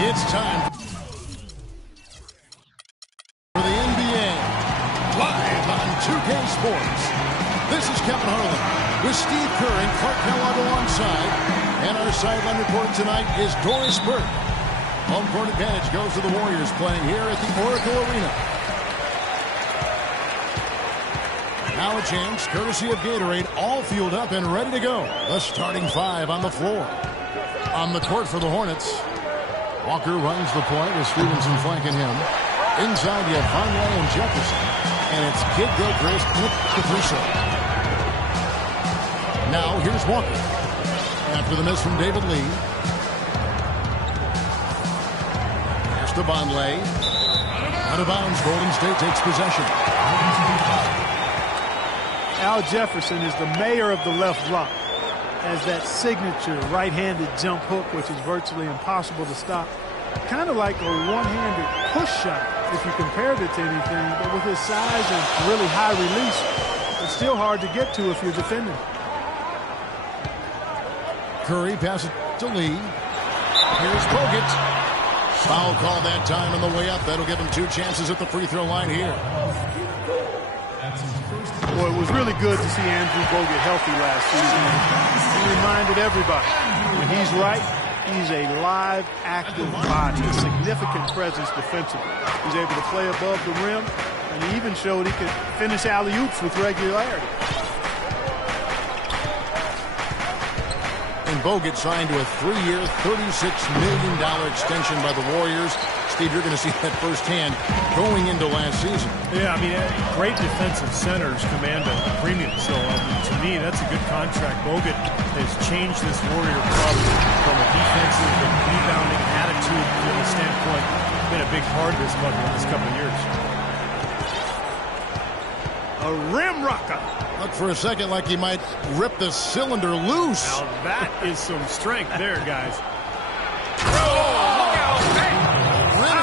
It's time for the NBA, live on 2K Sports. This is Kevin Harlan with Steve Kerr and Clark Kellogg alongside. And our sideline reporter tonight is Doris Burke. Home court advantage goes to the Warriors playing here at the Oracle Arena. Now a chance, courtesy of Gatorade, all fueled up and ready to go. The starting five on the floor. On the court for the Hornets, Walker runs the point with Stevenson flanking him. Inside you have Vonleh and Jefferson. And it's Kid Gilchrist with the free throw. Now here's Walker. After the miss from David Lee. Pass to Vonleh. Out of bounds, Golden State takes possession. Al Jefferson is the mayor of the left block. Has that signature right-handed jump hook, which is virtually impossible to stop. Kind of like a one-handed push shot, if you compared it to anything. But with his size and really high release, it's still hard to get to if you're defending. Curry passes to Lee. Here's Bogut. Foul call that time on the way up. That'll give him 2 chances at the free throw line here. Well, it was really good to see Andrew Bogut healthy last season. He reminded everybody, when he's right, he's a live, active body, a significant presence defensively. He's able to play above the rim, and he even showed he could finish alley-oops with regularity. And Bogut signed to a 3-year, $36 million extension by the Warriors. Steve, you're going to see that firsthand going into last season. Yeah, I mean, great defensive centers command a premium. So, to me, that's a good contract. Bogut has changed this Warrior club from a defensive and rebounding attitude standpoint. Been a big part of this club in the last couple of years. A rim rocker. Looked for a second like he might rip the cylinder loose. Now, that is some strength there, guys.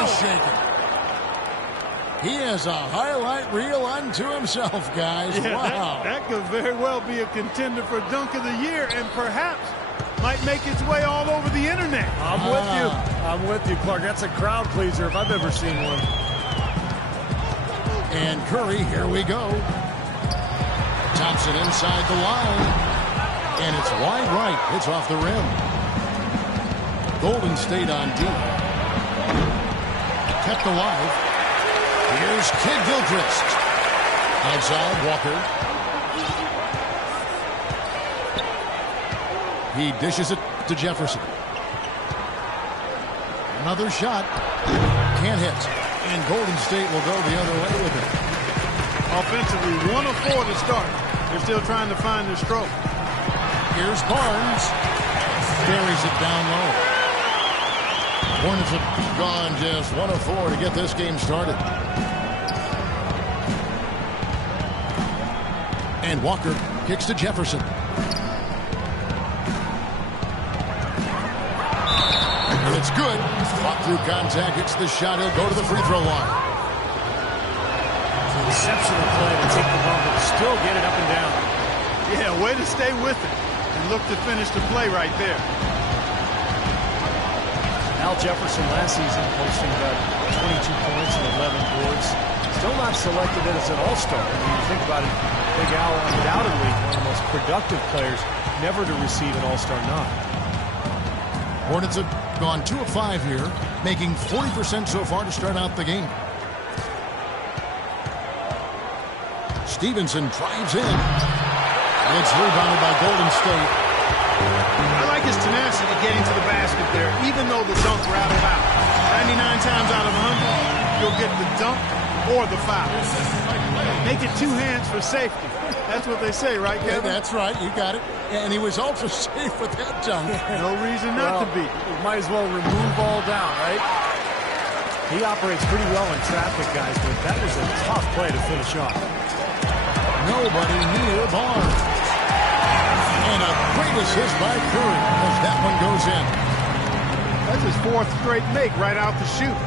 Shaking. He has a highlight reel unto himself, guys. Yeah, wow. That could very well be a contender for Dunk of the Year and perhaps might make its way all over the internet. I'm with you. I'm with you, Clark. That's a crowd pleaser if I've ever seen one. And Curry, here we go. Thompson inside the line. And it's wide right. It's off the rim. Golden State on deep. Kept alive. Here's Kid Gilchrist. Outside, Walker. He dishes it to Jefferson. Another shot. Can't hit. And Golden State will go the other way with it. Offensively, 1 of 4 to start. They're still trying to find their stroke. Here's Barnes. Buries it down low. Hornets have gone just 1 of 4 to get this game started. And Walker kicks to Jefferson. And it's good. Fought through contact, hits the shot. He'll go to the free throw line. It's an exceptional play to take the bump and still get it up and down. Yeah, way to stay with it and look to finish the play right there. Al Jefferson last season posting about 22 points and 11 boards. Still not selected as an all-star. When you think about it, Big Al undoubtedly one of the most productive players never to receive an all-star nod. Hornets have gone 2 of 5 here, making 40% so far to start out the game. Stevenson drives in. It's rebounded by Golden State. I like his tenacity getting to the basket there, even though the dunk rattled out. 99 times out of 100, you'll get the dunk or the foul. Make it 2 hands for safety. That's what they say, right, Kevin? Yeah, that's right. You got it. And he was ultra safe with that dunk. No reason not to be. Might as well remove ball down, right? He operates pretty well in traffic, guys, but that was a tough play to finish off. Nobody near Barnes. And a great assist by Curry as that one goes in. That's his 4th straight make right out the chute.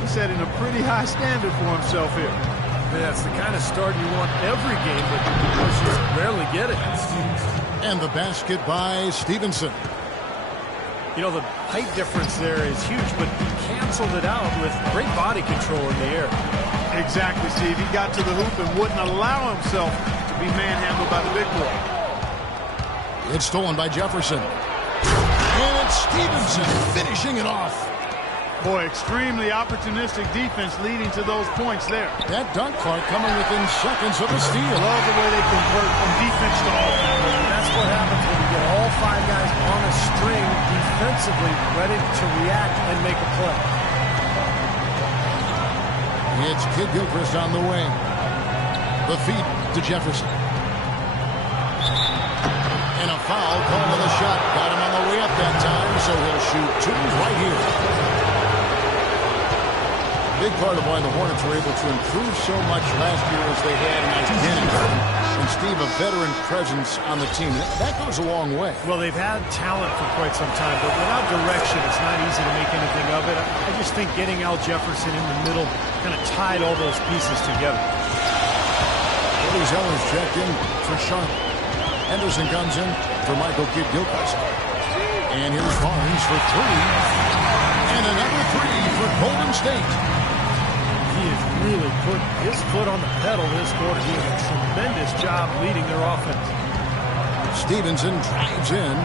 He's setting a pretty high standard for himself here. That's the kind of start you want every game, but you rarely get it. And the basket by Stevenson. You know, the height difference there is huge, but he canceled it out with great body control in the air. Exactly, Steve. He got to the hoop and wouldn't allow himself to be manhandled by the big boy. It's stolen by Jefferson. And it's Stevenson finishing it off. Boy, extremely opportunistic defense leading to those points there. That dunk part coming within seconds of the steal. Love the way they convert from defense to offense. That's what happens when you get all 5 guys on a string defensively ready to react and make a play. It's Kid Gilchrist on the wing. The feed to Jefferson. And a foul call on the shot. Got him on the way up that time, so he'll shoot 2 right here. Big part of why the Hornets were able to improve so much last year as they had in identity. And Steve, a veteran presence on the team. That goes a long way. Well, they've had talent for quite some time, but without direction, it's not easy to make anything of it. I just think getting Al Jefferson in the middle kind of tied all those pieces together. Billy Zeller's checked in for Sharp. Henderson comes in for Michael Kidd Gilchrist. And here's Barnes for 3. And another 3 for Golden State. He has really put his foot on the pedal this quarter, doing a tremendous job leading their offense. Stevenson drives in.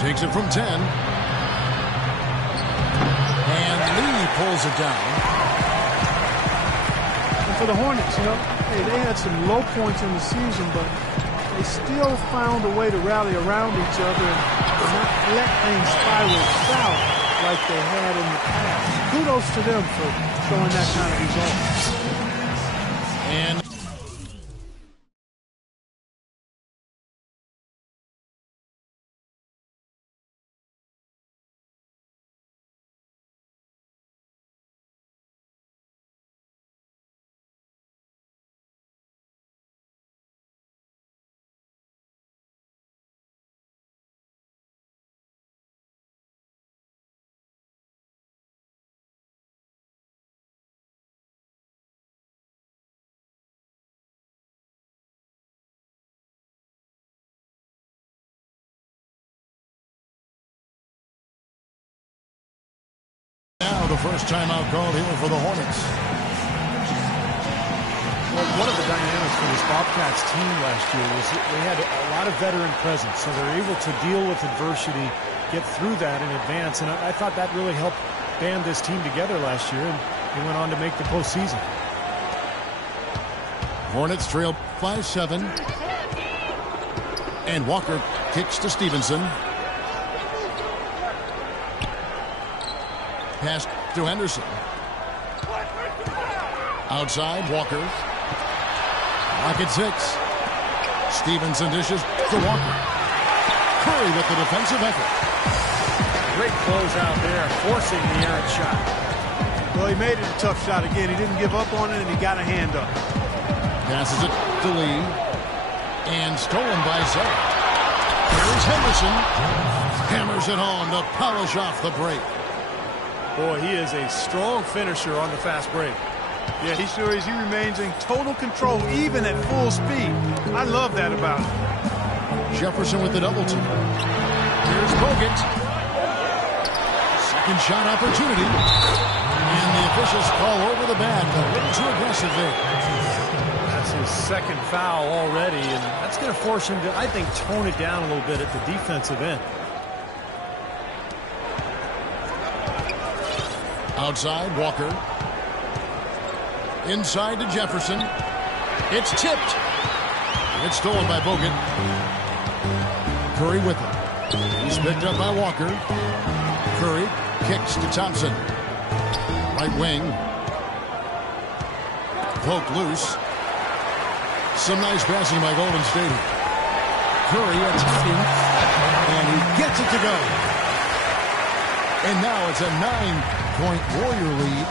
Takes it from 10. And Lee pulls it down. And for the Hornets, you know, hey, they had some low points in the season, but they still found a way to rally around each other and not let things spiral south like they had in the past. Kudos to them for showing that kind of result. And now the first timeout called here for the Hornets. Well, one of the dynamics for this Bobcats team last year was they had a lot of veteran presence, so they're able to deal with adversity, get through that in advance, and I thought that really helped band this team together last year, and they went on to make the postseason. Hornets trail by 7. And Walker kicks to Stevenson. Pass to Henderson. Outside, Walker. Rocket 6. Stevenson dishes to Walker. Curry with the defensive effort. Great closeout there, forcing the errant shot. Well, he made it a tough shot again. He didn't give up on it, and he got a hand up. Passes it to Lee. And stolen by Zell. Here's Henderson. Hammers it home to polish off the break. Boy, he is a strong finisher on the fast break. Yeah, he sure is. He remains in total control, even at full speed. I love that about him. Jefferson with the double team. Here's Bogut. Second shot opportunity. And the officials call over the bat. A little too aggressive there. That's his second foul already, and that's going to force him to, I think, tone it down a little bit at the defensive end. Outside, Walker. Inside to Jefferson. It's tipped. It's stolen by Bogut. Curry with it. He's picked up by Walker. Curry kicks to Thompson. Right wing. Poked loose. Some nice passing by Golden State. Curry attacking. And he gets it to go. And now it's a 9-point Warrior lead.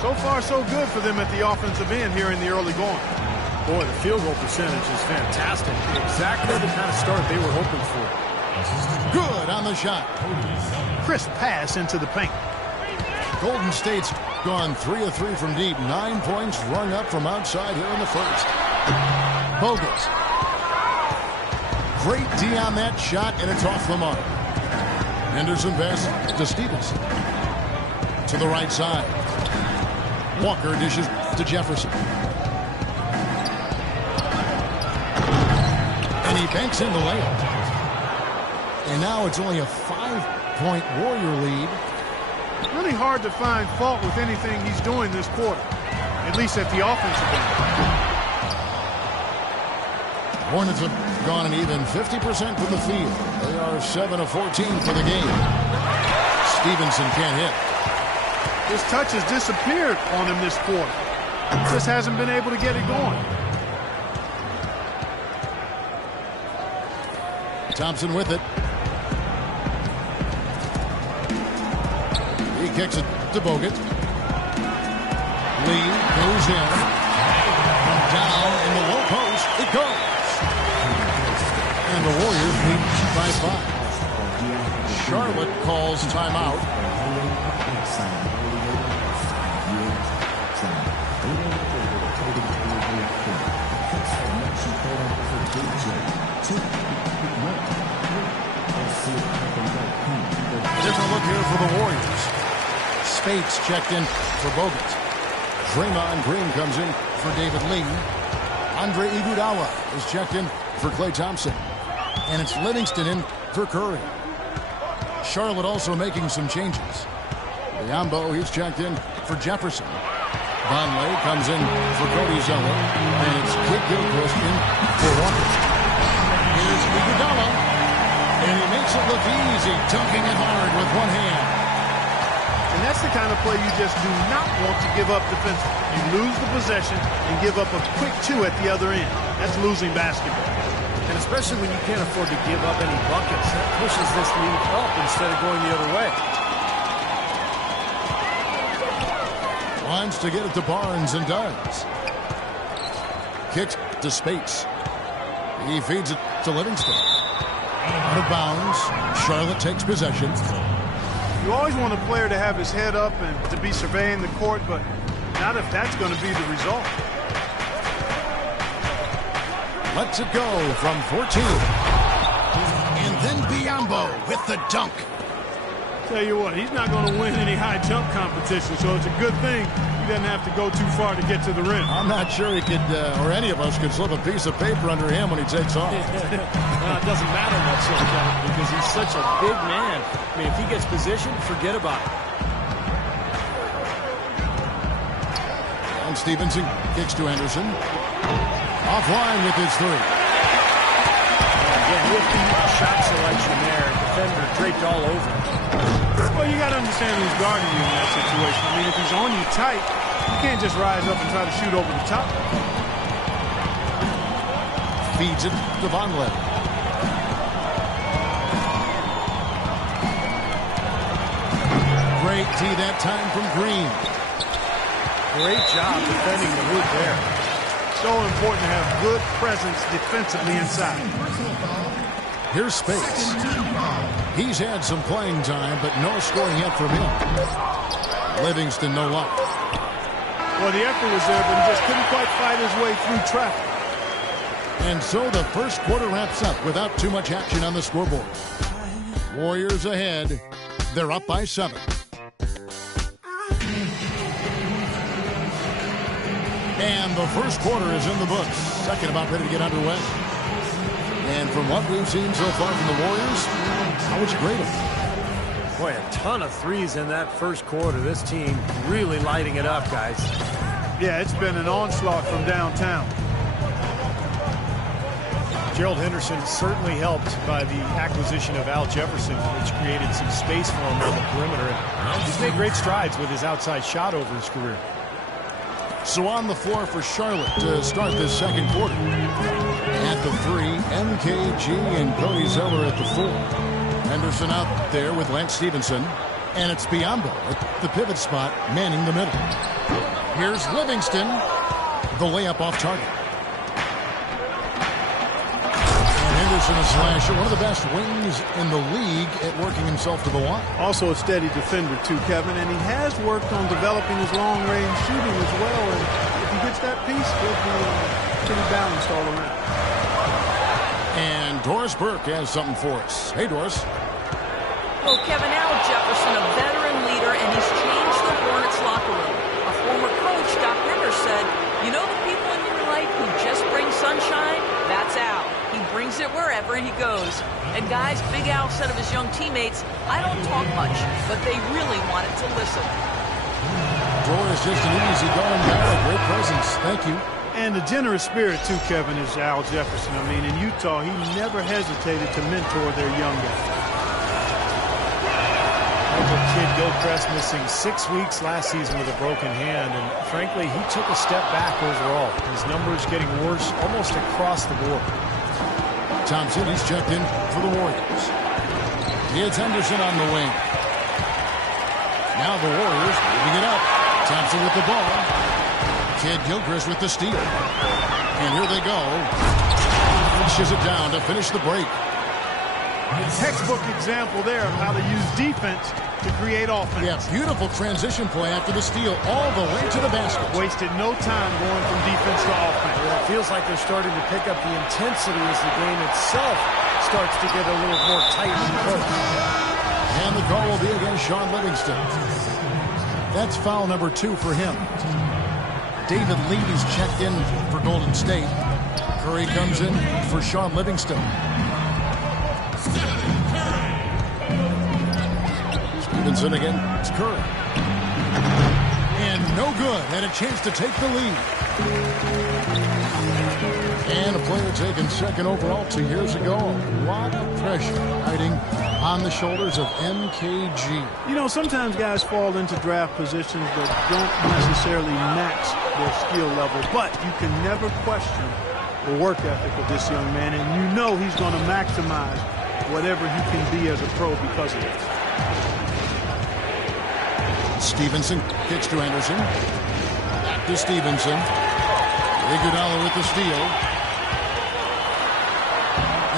So far, so good for them at the offensive end here in the early going. Boy, the field goal percentage is fantastic. Exactly the kind of start they were hoping for. Good on the shot. Crisp pass into the paint. Golden State's gone 3 of 3 from deep. 9 points rung up from outside here in the first. Bogut. Great D on that shot, and it's off the mark. Henderson pass to Stevenson. To the right side. Walker dishes to Jefferson. And he banks in the layup. And now it's only a 5-point Warrior lead. Really hard to find fault with anything he's doing this quarter, at least at the offensive end. Hornets have gone an even 50% from the field. They are 7 of 14 for the game. Stevenson can't hit. His touch has disappeared on him this quarter. Just hasn't been able to get it going. Thompson with it. He kicks it to Bogut. Lee goes in. From down in the low post, it goes. And the Warriors lead by 5. Charlotte calls timeout. Different look here for the Warriors. Spates checked in for Bogut. Draymond Green comes in for David Lee. Andre Iguodala is checked in for Klay Thompson. And it's Livingston in for Curry. Charlotte also making some changes. Biombo, he's checked in for Jefferson. Vonleh comes in for Cody Zeller. And it's Kid Gilchrist in for Walker. Here's Iguodala. And he makes it look easy, dunking it hard with one hand. And that's the kind of play you just do not want to give up defensively. You lose the possession and give up a quick 2 at the other end. That's losing basketball. And especially when you can't afford to give up any buckets, that pushes this lead up instead of going the other way. Wants to get it to Barnes and does. Kicks to Spates. He feeds it to Livingston. Out of bounds. Charlotte takes possession. You always want a player to have his head up and to be surveying the court, but not if that's going to be the result. Lets it go from 14. And then Biombo with the dunk. Tell you what, he's not going to win any high jump competition, so it's a good thing he doesn't have to go too far to get to the rim. I'm not sure he could, or any of us could slip a piece of paper under him when he takes off. It doesn't matter much, Kevin, because he's such a big man. I mean, if he gets positioned, forget about it. And Stevenson kicks to Henderson. Offline with his 3. Again, with the shot selection there, defender draped all over him. Well, you got to understand who's guarding you in that situation. I mean, if he's on you tight, you can't just rise up and try to shoot over the top. Feeds it to Vonleh. Great tee that time from Green. Great job defending the hoop there. So important to have good presence defensively inside. Here's Spates. He's had some playing time, but no scoring yet from him. Livingston, no luck. Well, the effort was there, but he just couldn't quite fight his way through traffic. And so the first quarter wraps up without too much action on the scoreboard. Warriors ahead. They're up by 7. And the first quarter is in the books. Second about ready to get underway. And from what we've seen so far from the Warriors, how would you grade them? Boy, a ton of threes in that first quarter. This team really lighting it up, guys. Yeah, it's been an onslaught from downtown. Gerald Henderson certainly helped by the acquisition of Al Jefferson, which created some space for him on the perimeter. And he's made great strides with his outside shot over his career. So on the floor for Charlotte to start this second quarter. At the 3, MKG and Cody Zeller at the 4. Henderson out there with Lance Stevenson. And it's Biombo at the pivot spot, manning the middle. Here's Livingston. The layup off target. And Henderson, a slasher, one of the best wings in the league at working himself to the line. Also a steady defender, too, Kevin. And he has worked on developing his long-range shooting as well. And if he gets that piece, he'll be pretty balanced all around. And Doris Burke has something for us. Hey, Doris. Well, Kevin, Al Jefferson, a veteran leader, and he's changed the Hornets locker room. A former coach, Doc Rivers, said, you know the people in your life who just bring sunshine? That's Al. He brings it wherever he goes. And guys, Big Al said of his young teammates, I don't talk much, but they really wanted to listen. Doris, just an easy-going guy, a great presence. Thank you. And the generous spirit, too, Kevin, is Al Jefferson. I mean, in Utah, he never hesitated to mentor their young guys. Michael Kidd-Gilchrist missing 6 weeks last season with a broken hand, and frankly, he took a step back overall. His numbers getting worse almost across the board. Thompson, he's checked in for the Warriors. It's Henderson on the wing. Now the Warriors moving it up. Thompson with the ball. Kidd-Gilchrist with the steal. And here they go. Finishes it down to finish the break. Textbook example there of how to use defense to create offense. Yeah, beautiful transition play after the steal all the way to the basket. Wasted no time going from defense to offense. Yeah, it feels like they're starting to pick up the intensity as the game itself starts to get a little more tight and close. And the call will be against Sean Livingston. That's foul number 2 for him. David Levy's checked in for Golden State. Curry comes in for Sean Livingston. Stevenson again. It's Curry. And no good. Had a chance to take the lead. And a player taken second overall 2 years ago. A lot of pressure riding on the shoulders of MKG. You know, sometimes guys fall into draft positions that don't necessarily match their skill level, but you can never question the work ethic of this young man, and you know he's going to maximize whatever he can be as a pro because of it. Stevenson kicks to Anderson. Back to Stevenson. Iguodala with the steal.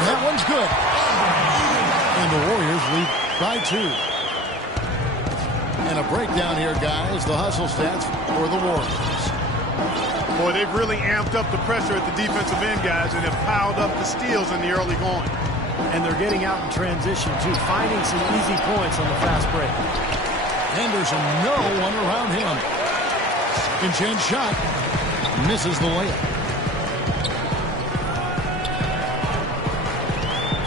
And that one's good. And the Warriors lead by 2. And a breakdown here, guys. The hustle stats for the Warriors. Boy, they've really amped up the pressure at the defensive end, guys, and have piled up the steals in the early going. And they're getting out in transition, too, finding some easy points on the fast break. Henderson, no one around him. Second chance shot. Misses the layup.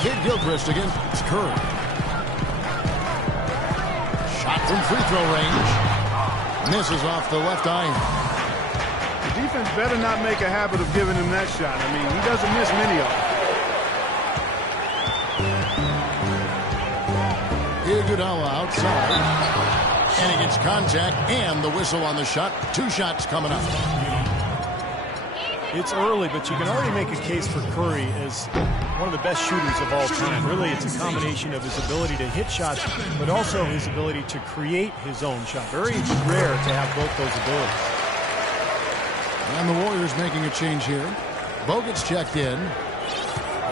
Kidd-Gilchrist against Curry. Shot from free throw range. Misses off the left iron. The defense better not make a habit of giving him that shot. I mean, he doesn't miss many of them. Iguodala outside. And he gets contact and the whistle on the shot. 2 shots coming up. It's early, but you can already make a case for Curry as one of the best shooters of all time. Really, it's a combination of his ability to hit shots, but also his ability to create his own shot. Very rare to have both those abilities. And the Warriors making a change here. Bogut's checked in.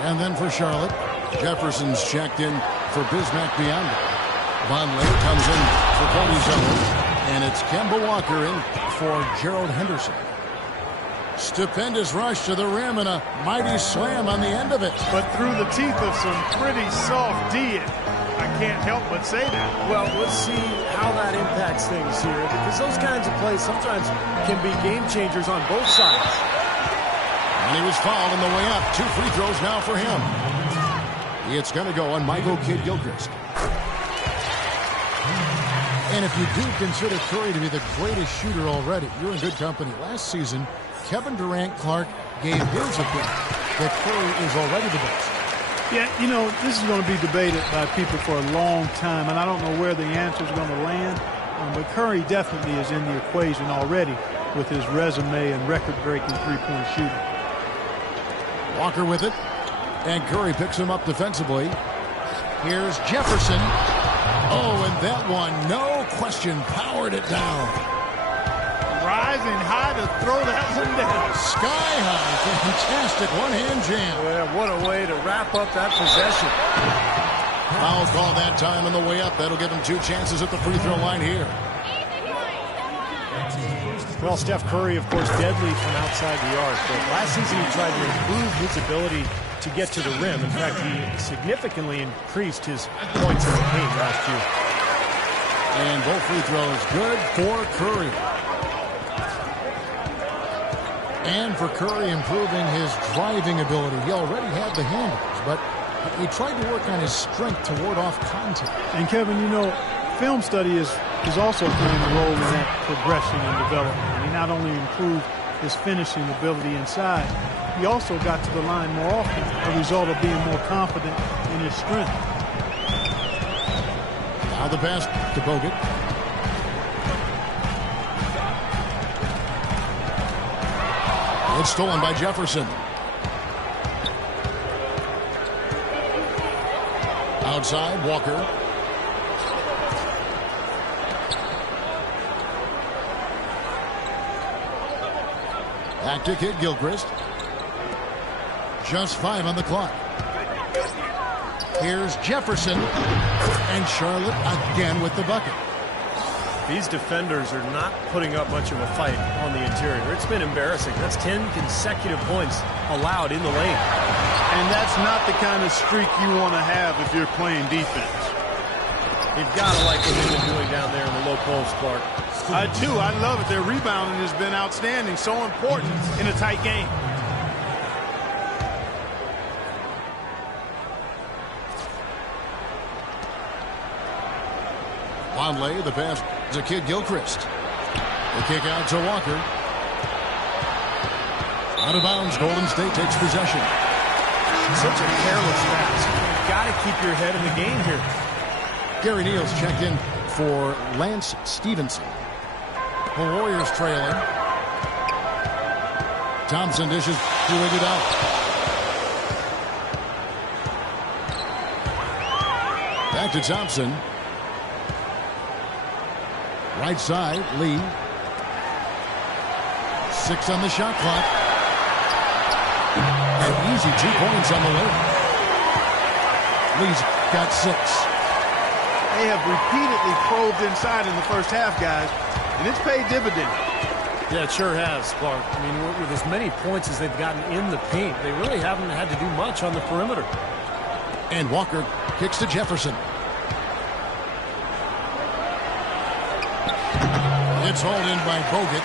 And then for Charlotte, Jefferson's checked in for Bismack Biyombo. Vonleh comes in for Cody Zeller. And it's Kemba Walker in for Gerald Henderson. Stupendous rush to the rim and a mighty slam on the end of it. But through the teeth of some pretty soft D. I can't help but say that. Well, let's see how that impacts things here, because those kinds of plays sometimes can be game changers on both sides. And he was fouled on the way up. 2 free throws now for him. It's going to go on Michael Kidd-Gilchrist. And if you do consider Curry to be the greatest shooter already, you're in good company. Last season, Kevin Durant Clark gave his opinion that Curry is already the best. Yeah, you know, this is going to be debated by people for a long time, and I don't know where the answer is going to land. But Curry definitely is in the equation already with his resume and record-breaking three-point shooting. Walker with it, and Curry picks him up defensively. Here's Jefferson. Oh, and that one, no question, powered it down. Rising high to throw that one down. Sky high, fantastic one-hand jam. Well, what a way to wrap up that possession. Foul call that time on the way up. That'll give him 2 chances at the free throw line here. Well, Steph Curry, of course, deadly from outside the arc. But last season, he tried to improve his ability to get to the rim. In fact, he significantly increased his points in the paint last year. And both free throws good for Curry. And for Curry, improving his driving ability. He already had the handles, but he tried to work on his strength to ward off contact. And Kevin, you know, film study is also playing a role in that progression and development. He not only improved his finishing ability inside, he also got to the line more often, a result of being more confident in his strength. Now the pass to Bogut. It's stolen by Jefferson. Outside, Walker. Back to Kid Gilchrist. Just 5 on the clock. Here's Jefferson. And Charlotte again with the bucket. These defenders are not putting up much of a fight on the interior. It's been embarrassing. That's 10 consecutive points allowed in the lane. And that's not the kind of streak you want to have if you're playing defense. You've got to like what they've been doing down there in the low post, Clark. I do. I love it. Their rebounding has been outstanding. So important in a tight game. Longley, the pass to Kid Gilchrist. The kick out to Walker. Out of bounds, Golden State takes possession. Such a careless pass. You've got to keep your head in the game here. Gary Neal's checked in for Lance Stevenson. The Warriors trailing. Thompson dishes to it out. Back to Thompson. Right side, Lee. 6 on the shot clock. An easy 2 points on the way. Lee's got 6. They have repeatedly probed inside in the first half, guys, and it's paid dividends. Yeah, it sure has, Clark. I mean, with as many points as they've gotten in the paint, they really haven't had to do much on the perimeter. And Walker kicks to Jefferson. It's hauled in by Bogut.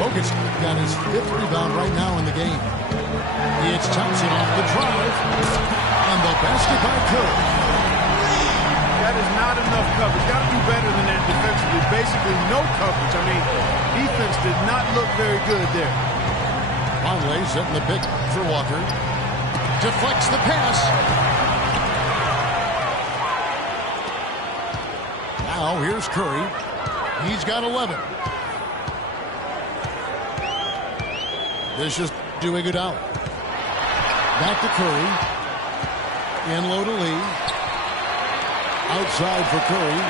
Bogut's got his 5th rebound right now in the game. It's Thompson off the drive. And the basket by Curry. That is not enough coverage. Got to do better than that defensively. Basically no coverage. I mean, defense did not look very good there. Longley setting the pick for Walker. Deflects the pass. Now here's Curry. He's got 11. This is doing it out. Back to Curry. In low to Lee. Outside for Curry.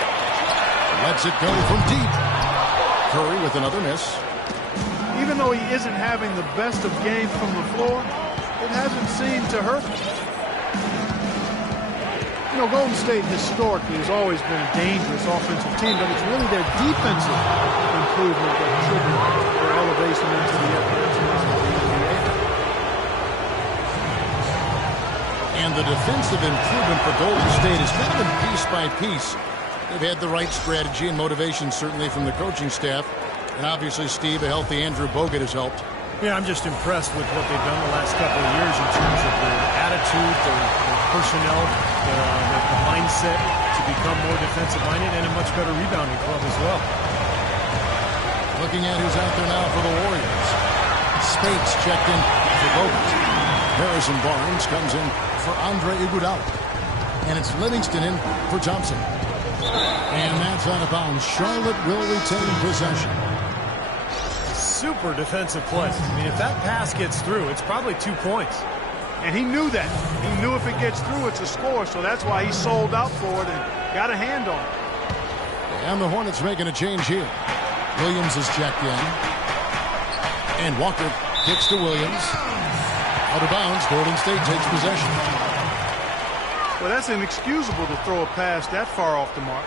Lets it go from deep. Curry with another miss. Even though he isn't having the best of games from the floor, it hasn't seemed to hurt him. You know, Golden State historically has always been a dangerous offensive team, but it's really their defensive improvement that triggered their elevation into the echelon of the NBA. And the defensive improvement for Golden State has kind of been piece by piece. They've had the right strategy and motivation, certainly, from the coaching staff. And obviously, Steve, a healthy Andrew Bogut has helped. Yeah, I'm just impressed with what they've done the last couple of years in terms of their attitude, their personnel, the mindset to become more defensive-minded and a much better rebounding club as well. Looking at who's out there now for the Warriors. Spates checked in for Bogut. Harrison Barnes comes in for Andre Iguodala. And it's Livingston in for Thompson. And that's out of bounds. Charlotte will retain possession. Super defensive play. I mean, if that pass gets through, it's probably 2 points. And he knew that. He knew if it gets through, it's a score, so that's why he sold out for it and got a hand on it. And the Hornets making a change here. Williams is checked in. And Walker kicks to Williams. Out of bounds, Golden State takes possession. Well, that's inexcusable to throw a pass that far off the mark.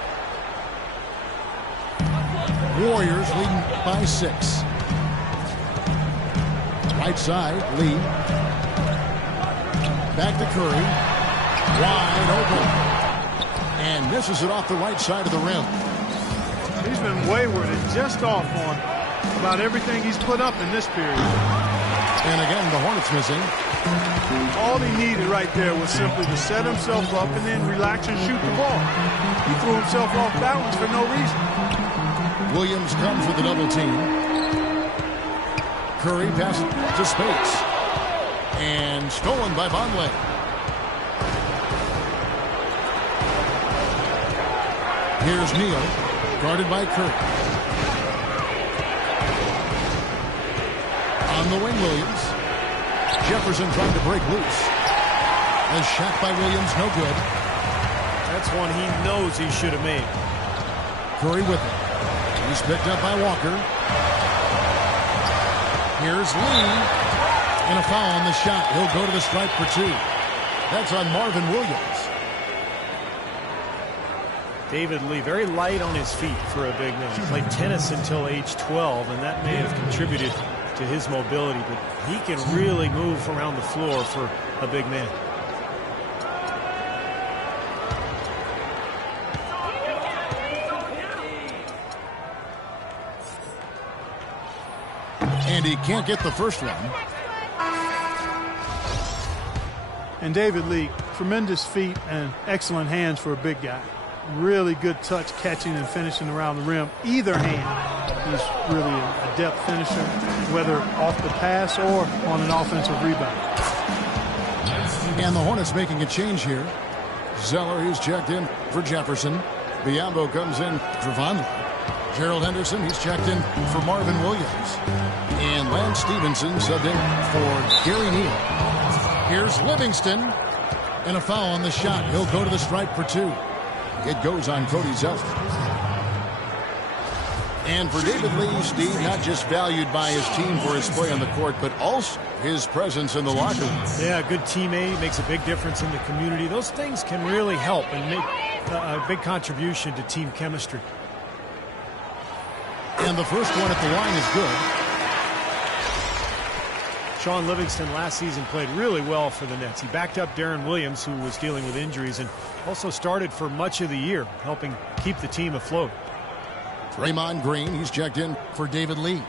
Warriors leading by 6. Right side, Lee. Back to Curry. Wide open. And misses it off the right side of the rim. He's been wayward and just off on about everything he's put up in this period. And again, the Hornets missing. All he needed right there was simply to set himself up and then relax and shoot the ball. He threw himself off balance for no reason. Williams comes with a double team. Curry passes to Spates. And stolen by Vonleh. Here's Neal, guarded by Curry. On the wing, Williams. Jefferson trying to break loose. A shot by Williams, no good. That's one he knows he should have made. Curry with it. He's picked up by Walker. Here's Lee. And a foul on the shot. He'll go to the stripe for 2. That's on Marvin Williams. David Lee, very light on his feet for a big man. He played tennis until age 12, and that may have contributed to his mobility, but he can really move around the floor for a big man. And he can't get the first one. And David Lee, tremendous feet and excellent hands for a big guy. Really good touch, catching and finishing around the rim. Either hand, he's really a depth finisher, whether off the pass or on an offensive rebound. And the Hornets making a change here. Zeller, he's checked in for Jefferson. Biyombo comes in for Vonleh. Gerald Henderson, he's checked in for Marvin Williams. And Lance Stevenson subbed in for Gary Neal. Here's Livingston. And a foul on the shot. He'll go to the stripe for 2. It goes on Cody Zeller. And for David Lee, Steve, not just valued by his team for his play on the court, but also his presence in the locker room. Yeah, good teammate, makes a big difference in the community. Those things can really help and make a big contribution to team chemistry. And the first one at the line is good. Sean Livingston last season played really well for the Nets. He backed up Darren Williams, who was dealing with injuries, and also started for much of the year, helping keep the team afloat. Draymond Green, he's checked in for David Lee.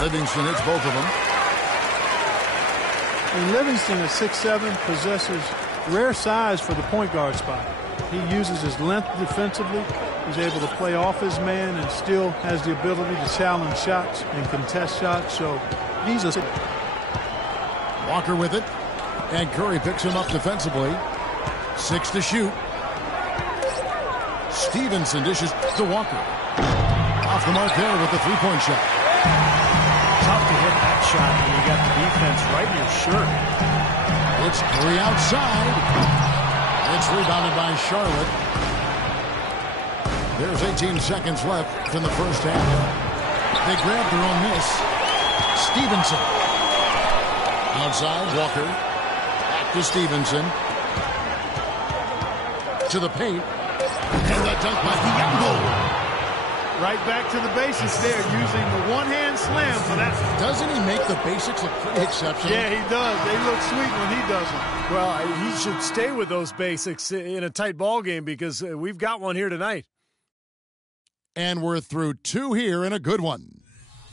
Livingston hits both of them. And Livingston at 6'7", possesses rare size for the point guard spot. He uses his length defensively. He's able to play off his man and still has the ability to challenge shots and contest shots. So he's a... Walker with it. And Curry picks him up defensively. 6 to shoot. Stevenson dishes to Walker. Off the mark there with the three-point shot. Tough to hit that shot when you got the defense right in your shirt. It's Curry outside. It's rebounded by Charlotte. There's 18 seconds left in the first half. They grab their own miss. Stevenson. Outside, Walker. Back to Stevenson. To the paint. And the dunk by Biyombo. Right back to the basics there, using the one-hand slam for that. Doesn't he make the basics look pretty exceptional? Yeah, he does. They look sweet when he does them. Well, he should stay with those basics in a tight ball game because we've got one here tonight. And we're through 2 here in a good one.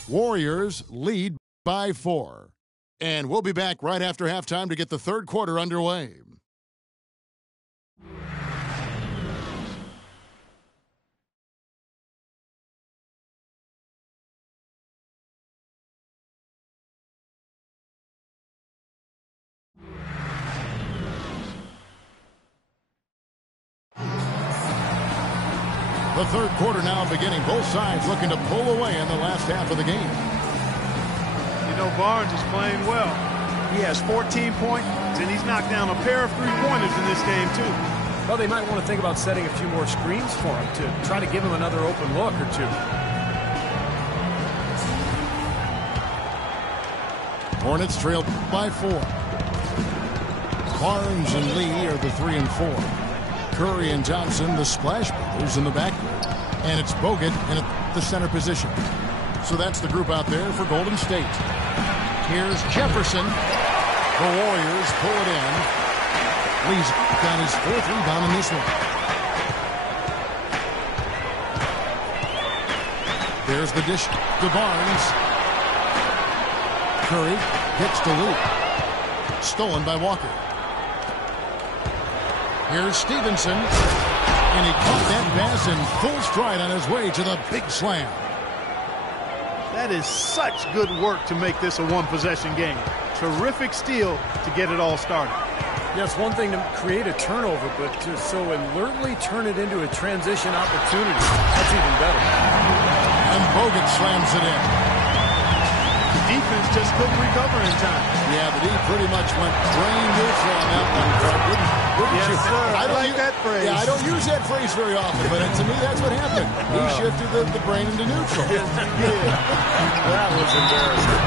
Warriors lead by 4. And we'll be back right after halftime to get the third quarter underway. The third quarter now beginning. Both sides looking to pull away in the last half of the game. You know, Barnes is playing well. He has 14 points, and he's knocked down a pair of three-pointers in this game, too. Well, they might want to think about setting a few more screens for him to try to give him another open look or two. Hornets trail by 4. Barnes and Lee are the 3 and 4. Curry and Thompson, the Splash Brothers, in the backcourt. And it's Bogut in the center position. So that's the group out there for Golden State. Here's Jefferson. The Warriors pull it in. Lee's got his 4th rebound in this one. There's the dish to Barnes. Curry gets to Lee. Stolen by Walker. Here's Stevenson. And he caught that pass in full stride on his way to the big slam. That is such good work to make this a one-possession game. Terrific steal to get it all started. Yeah, it's one thing to create a turnover, but to so alertly turn it into a transition opportunity, that's even better. And Bogut slams it in. The defense just couldn't recover in time. Yeah, the D pretty much went brain neutral on that one. Wouldn't Yes, you? sir. I like use that phrase. Yeah, I don't use that phrase very often, but to me that's what happened. He shifted the brain into neutral. That was embarrassing.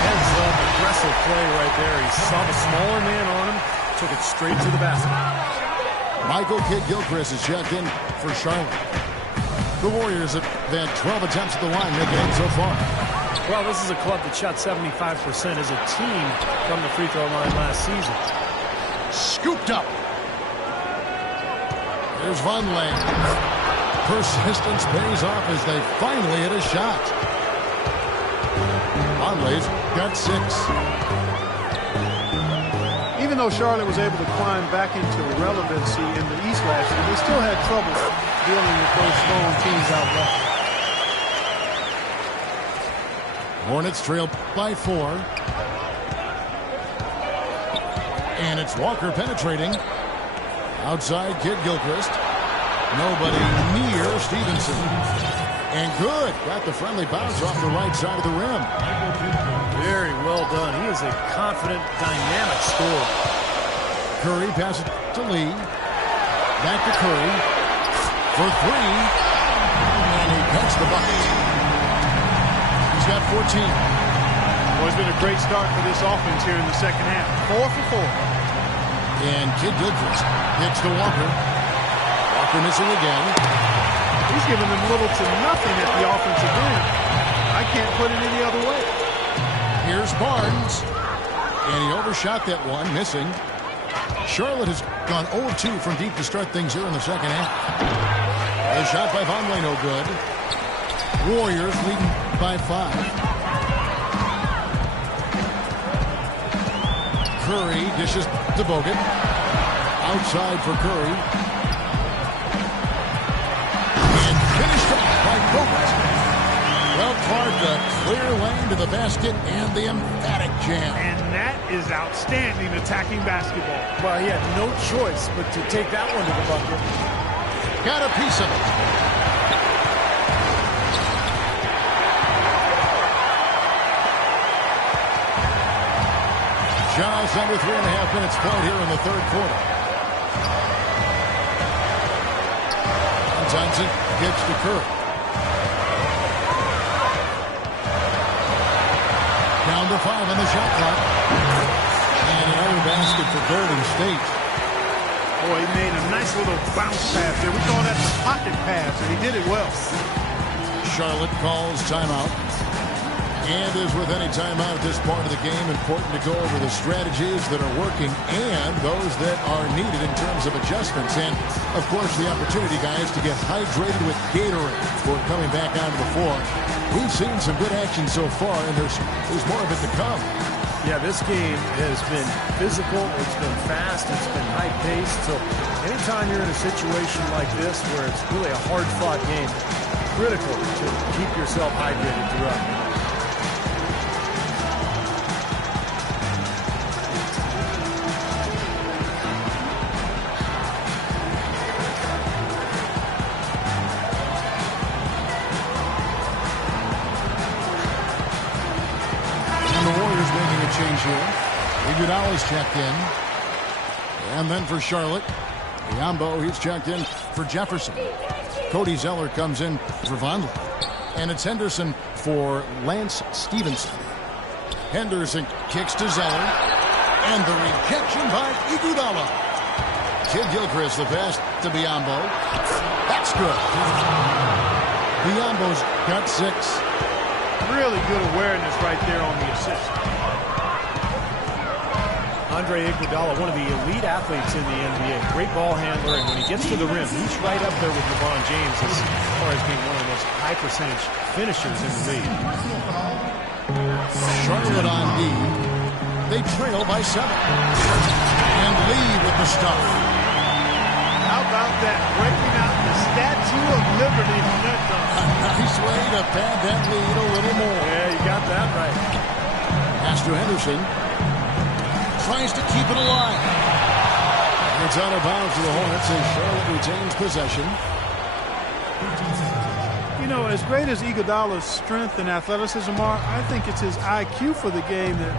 Heads-up, aggressive play right there. He saw the smaller man on him, took it straight to the basket. Michael Kidd-Gilchrist is checked in for Charlotte. The Warriors have had 12 attempts at the line, making it so far. Well, this is a club that shot 75% as a team from the free throw line last season. Scooped up. There's Vonleh. Persistence pays off as they finally hit a shot. Vonleh's got 6. Even though Charlotte was able to climb back into relevancy in the East last year, they still had trouble dealing with those strong teams out west. Hornets trail by 4. And it's Walker penetrating. Outside, Kidd-Gilchrist. Nobody near Stevenson. And good. Got the friendly bounce off the right side of the rim. Very well done. He is a confident, dynamic scorer. Curry passes to Lee. Back to Curry. For 3. And he cuts the bucket. He's got 14. Well, it's been a great start for this offense here in the second half. 4 for 4. And Kidd-Gilchrist hits to Walker. Walker missing again. He's giving them little to nothing at the offensive end. I can't put it any other way. Here's Barnes. And he overshot that one, missing. Charlotte has gone 0-2 from deep to start things here in the second half. A shot by Vonleh, no good. Warriors leading by 5. Curry dishes to Bogut. Outside for Curry. And finished off by Bogut. Well, Clark, a clear lane to the basket and the emphatic jam. And that is outstanding attacking basketball. Well, he had no choice but to take that one to the bucket. Got a piece of it. Just under 3.5 minutes played here in the third quarter. And Thompson gets to Curry. Down to 5 on the shot clock. And another basket for Golden State. Boy, he made a nice little bounce pass there. We call that the pocket pass, and he did it well. Charlotte calls timeout. And as with any timeout at this part of the game, important to go over the strategies that are working and those that are needed in terms of adjustments. And, of course, the opportunity, guys, to get hydrated with Gatorade before coming back onto the floor. We've seen some good action so far, and there's more of it to come. Yeah, this game has been physical, it's been fast, it's been high-paced. So anytime you're in a situation like this where it's really a hard-fought game, critical to keep yourself hydrated throughout. Iguodala's checked in. And then for Charlotte, Yambo, he's checked in for Jefferson. Cody Zeller comes in for Vonleh. And it's Henderson for Lance Stevenson. Henderson kicks to Zeller. And the rejection by Iguodala. Kid Gilchrist, the pass to Biyombo. That's good. Biyombo's got 6. Really good awareness right there on the assist. Andre Iguodala, one of the elite athletes in the NBA. Great ball handler, and when he gets to the rim, he's right up there with LeBron James as far as being one of the most high-percentage finishers in the league. Charlotte on D. They trail by 7. And Lee with the stuff. How about that? Breaking out the Statue of Liberty on that dunk. A nice way to pad that lead a little more. Yeah, you got that right. Pass to Henderson. Tries to keep it alive. It's out of bounds for the Hornets as Charlotte retains possession. You know, as great as Iguodala's strength and athleticism are, I think it's his IQ for the game that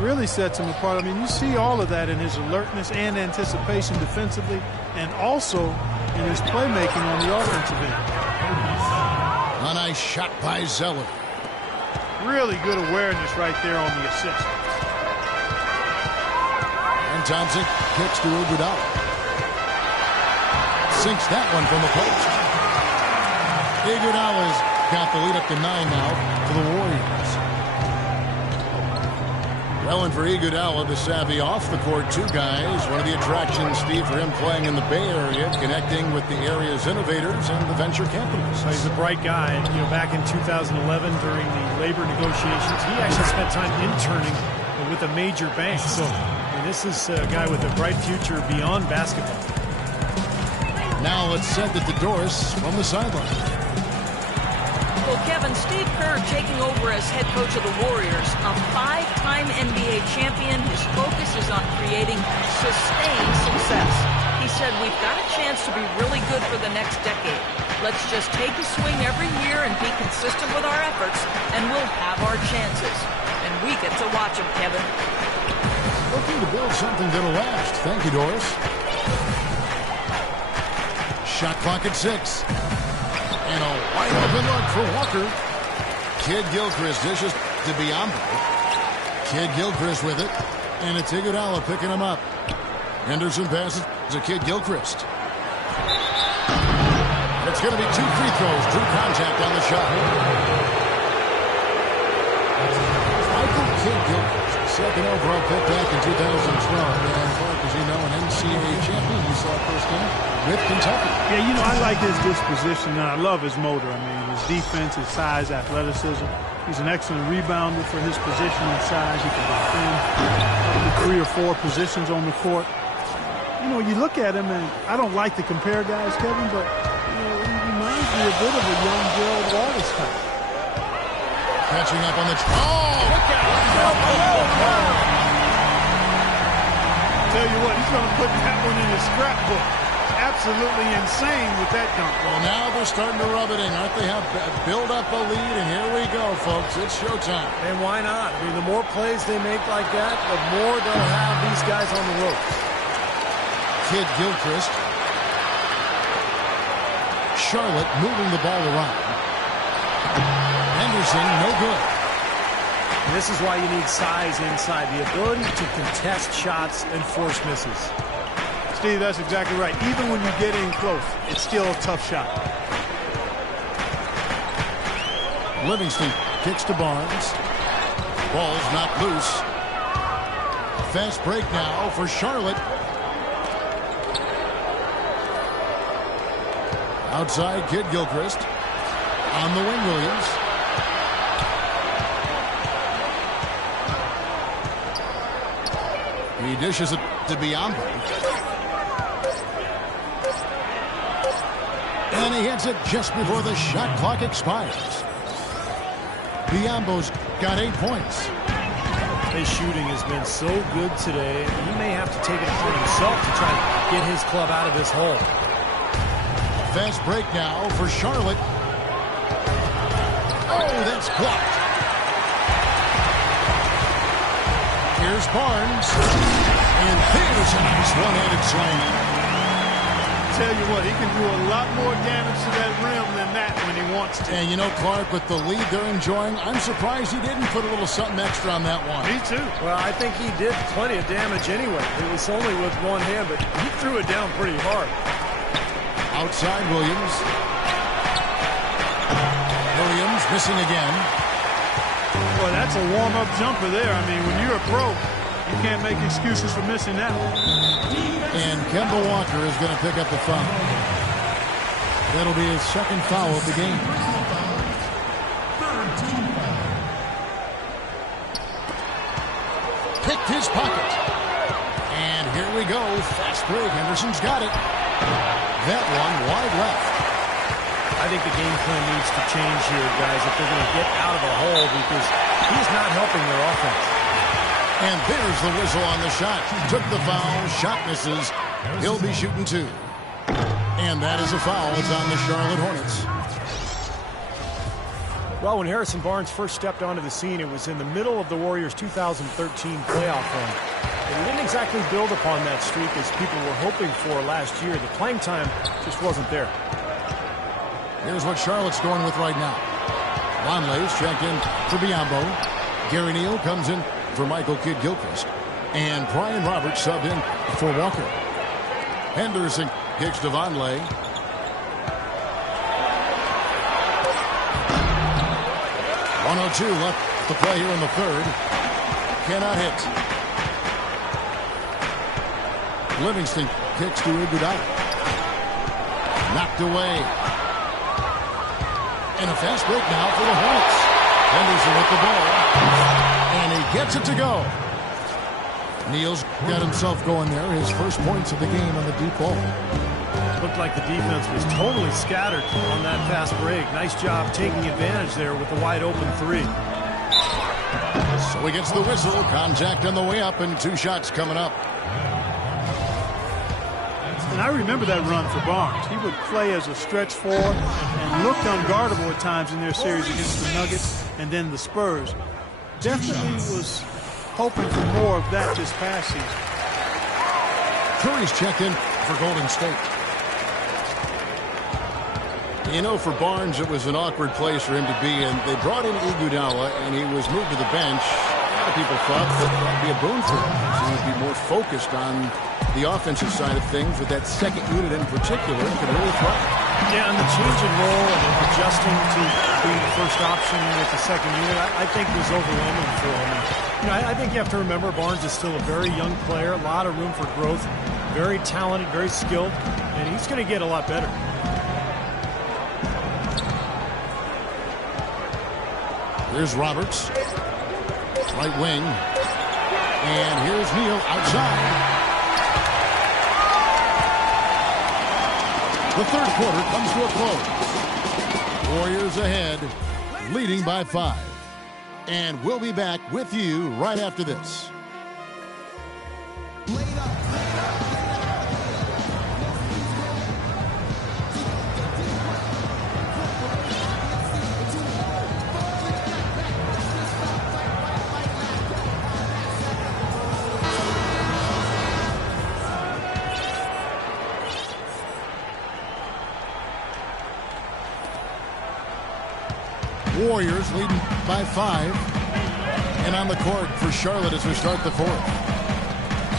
really sets him apart. I mean, you see all of that in his alertness and anticipation defensively, and also in his playmaking on the offensive end. A nice shot by Zeller. Really good awareness right there on the assist. And Thompson kicks to Iguodala. Sinks that one from the post. Iguodala's got the lead up to 9 now for the Warriors. Well, and for Iguodala to savvy off the court, 2 guys. One of the attractions, Steve, for him playing in the Bay Area, connecting with the area's innovators and the venture capitalists. He's a bright guy. And, you know, back in 2011 during the labor negotiations, he actually spent time interning with a major bank. So, this is a guy with a bright future beyond basketball. Now it's sent it to Doris from the sideline. Well, Kevin, Steve Kerr taking over as head coach of the Warriors, a 5-time NBA champion whose focus is on creating sustained success. He said, we've got a chance to be really good for the next decade. Let's just take a swing every year and be consistent with our efforts, and we'll have our chances. And we get to watch them, Kevin. Looking to build something that'll last. Thank you, Doris. Shot clock at 6. And a wide open look for Walker. Kid Gilchrist dishes to Biyombo. Kid Gilchrist with it. And it's Iguodala picking him up. Henderson passes to Kid Gilchrist. It's going to be 2 free throws. Drew contact on the shot. Michael Kid Gilchrist, second overall pick back in 2012. And Clark, as you know, an NCAA champion. You saw it firsthand with Kentucky. Yeah, you know, I like his disposition, and I love his motor. I mean, his defense, his size, athleticism. He's an excellent rebounder for his position and size. He can defend up to 3 or 4 positions on the court. You know, you look at him, and I don't like to compare guys, Kevin, but you know, he reminds me a bit of a young Gerald Wallace type. Catching up on the... Oh! Look out! Tell you what, he's going to put that one in his scrapbook. Absolutely insane with that dunk. Well, now they're starting to rub it in. Aren't they? Have build up a lead, and here we go, folks. It's showtime. And why not? I mean, the more plays they make like that, the more they'll have these guys on the ropes. Kid Gilchrist. Charlotte moving the ball around. Henderson, no good. And this is why you need size inside, the ability to contest shots and force misses. Steve, that's exactly right. Even when you get in close, it's still a tough shot. Livingston kicks to Barnes. Ball's not loose. Fast break now for Charlotte. Outside, Kid Gilchrist. On the wing, Williams. He dishes it to Biyombo. And he hits it just before the shot clock expires. Biyombo's got 8 points. His shooting has been so good today, he may have to take it upon himself to try to get his club out of this hole. Fast break now for Charlotte. Oh, that's blocked. Here's Barnes. And here's a nice one-handed slam. tell you what, he can do a lot more damage to that rim than that when he wants to. And you know, Clark, with the lead they're enjoying, I'm surprised he didn't put a little something extra on that one. Me too. Well, I think he did plenty of damage anyway. It was only with one hand, but he threw it down pretty hard. Outside Williams. Williams missing again. Well, that's a warm-up jumper there. I mean, when you're a pro, you can't make excuses for missing that one. And Kemba Walker is going to pick up the foul. That'll be his second foul of the game. Picked his pocket. And here we go. Fast break. Henderson's got it. That one wide left. I think the game plan needs to change here, guys, if they're going to get out of a hole, because he's not helping their offense. And there's the whistle on the shot. Took the foul. Shot misses. He'll be shooting two. And that is a foul. It's on the Charlotte Hornets. Well, when Harrison Barnes first stepped onto the scene, it was in the middle of the Warriors' 2013 playoff run. And he didn't exactly build upon that streak as people were hoping for last year. The playing time just wasn't there. Here's what Charlotte's going with right now. Vonleh's checked in for Biyombo. Gary Neal comes in for Michael Kidd-Gilchrist. And Brian Roberts subbed in for Walker. Henderson kicks to Vonleh. .102 left to play here in the third. Cannot hit. Livingston kicks to Iguodala. Knocked away. And a fast break now for the Hornets. Henderson with the ball. And he gets it to go. Neal's got himself going there. His first points of the game on the deep ball. Looked like the defense was totally scattered on that fast break. Nice job taking advantage there with the wide open three. So he gets the whistle. Contact on the way up and two shots coming up. And I remember that run for Barnes. He would play as a stretch four and looked unguardable at times in their series against the Nuggets and then the Spurs. Definitely was hoping for more of that this past season. Curry's checked in for Golden State. You know, for Barnes, it was an awkward place for him to be in. They brought in Iguodala, and he was moved to the bench. A lot of people thought that would be a boon for him. So he would be more focused on the offensive side of things with that second unit in particular. It could really thrive. Yeah, and the change in role and adjusting to being the first option with the second unit, I think was overwhelming for him. And, you know, I think you have to remember Barnes is still a very young player, a lot of room for growth, very talented, very skilled, and he's going to get a lot better. Here's Roberts. Right wing. And here's Neal outside. The third quarter comes to a close. Warriors ahead, leading by 5. And we'll be back with you right after this. Warriors leading by 5. And on the court for Charlotte as we start the fourth.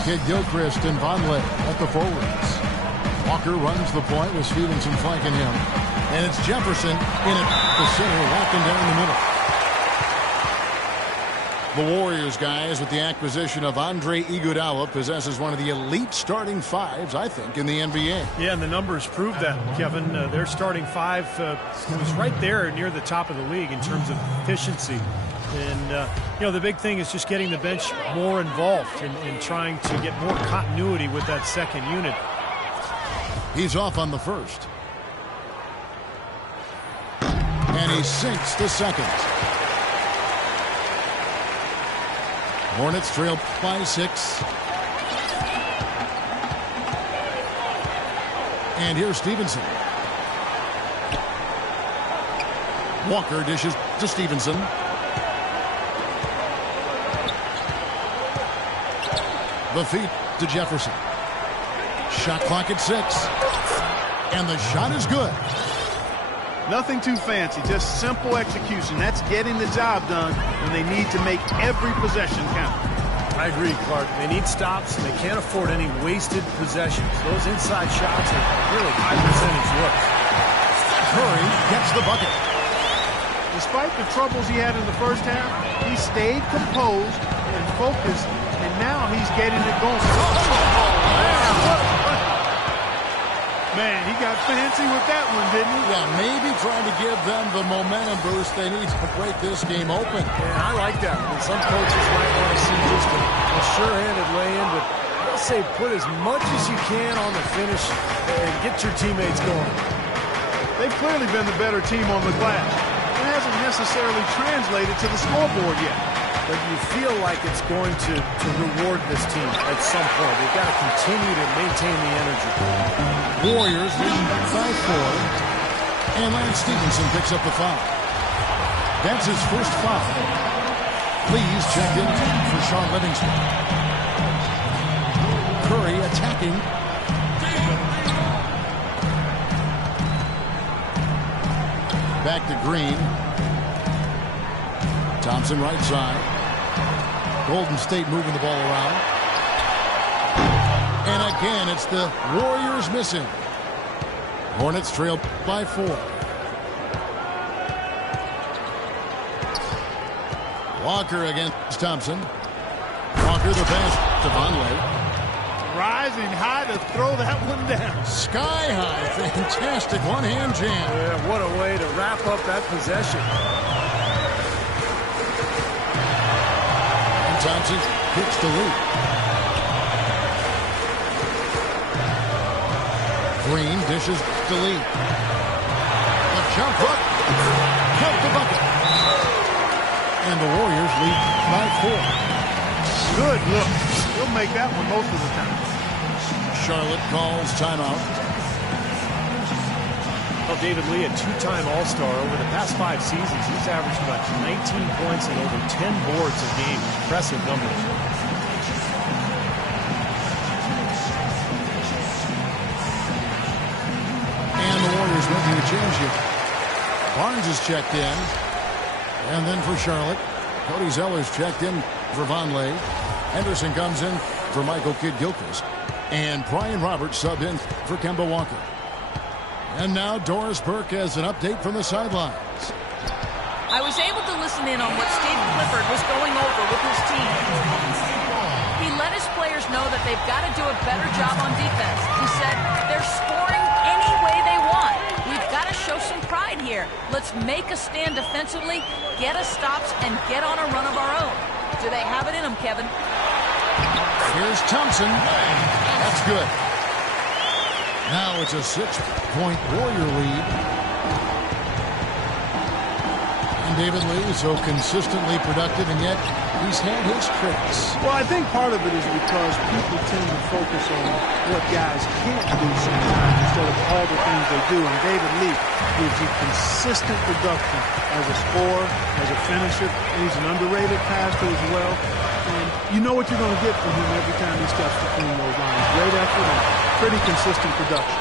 Kidd-Gilchrist and Vonleh at the forwards. Walker runs the point with Stevenson flanking him. And it's Jefferson in at the center, walking down the middle. The Warriors, guys, with the acquisition of Andre Iguodala, possesses one of the elite starting fives, I think, in the NBA. Yeah, and the numbers prove that, Kevin. Their starting five was right there near the top of the league in terms of efficiency. And, you know, the big thing is just getting the bench more involved and trying to get more continuity with that second unit. He's off on the first. And he sinks the second. Hornets trail by 6. And here's Stevenson. Walker dishes to Stevenson. The feed to Jefferson. Shot clock at 6. And the shot is good. Nothing too fancy, just simple execution. That's getting the job done when they need to make every possession count. I agree, Clark. They need stops, and they can't afford any wasted possessions. Those inside shots are really high-percentage looks. Curry gets the bucket. Despite the troubles he had in the first half, he stayed composed and focused, and now he's getting it going. Man, he got fancy with that one, didn't he? Yeah, maybe trying to give them the momentum boost they need to break this game open. Yeah, I like that. And some coaches might want to see just a sure-handed lay-in, but I'll say put as much as you can on the finish and get your teammates going. They've clearly been the better team on the glass. It hasn't necessarily translated to the scoreboard yet. But you feel like it's going to reward this team at some point. They've got to continue to maintain the energy. Warriors lead by 4. And Lance Stevenson picks up the foul. That's his first foul. Please check in for Sean Livingston. Curry attacking. Back to Green. Thompson right side. Golden State moving the ball around. And again, it's the Warriors missing. Hornets trail by 4. Walker against Thompson. Walker the pass to Vonleh. Rising high to throw that one down. Sky high. Fantastic one-hand jam. Yeah, what a way to wrap up that possession. And Thompson hits the lead. Green dishes the lead. The jump hook. Count the bucket. And the Warriors lead by 4. Good look. He'll make that one most of the time. Charlotte calls timeout. Well, David Lee, a two-time All-Star. Over the past 5 seasons, he's averaged about 19 points and over 10 boards a game. Impressive numbers. And the Warriors making a change here. Barnes is checked in. And then for Charlotte, Cody Zeller's checked in for Vonleh. Henderson comes in for Michael Kidd-Gilchrist. And Brian Roberts subbed in for Kemba Walker. And now Doris Burke has an update from the sidelines. I was able to listen in on what Steve Clifford was going over with his team. He let his players know that they've got to do a better job on defense. He said, they're scoring any way they want. We've got to show some pride here. Let's make a stand defensively, get us stops, and get on a run of our own. Do they have it in them, Kevin? Here's Thompson. That's good. Now it's a 6-point Warrior lead. And David Lee is so consistently productive, and yet he's had his critics. Well, I think part of it is because people tend to focus on what guys can't do sometimes instead of all the things they do. And David Lee gives you consistent production as a scorer, as a finisher. He's an underrated passer as well. And you know what you're going to get from him every time he steps between those lines. Great effort and pretty consistent production.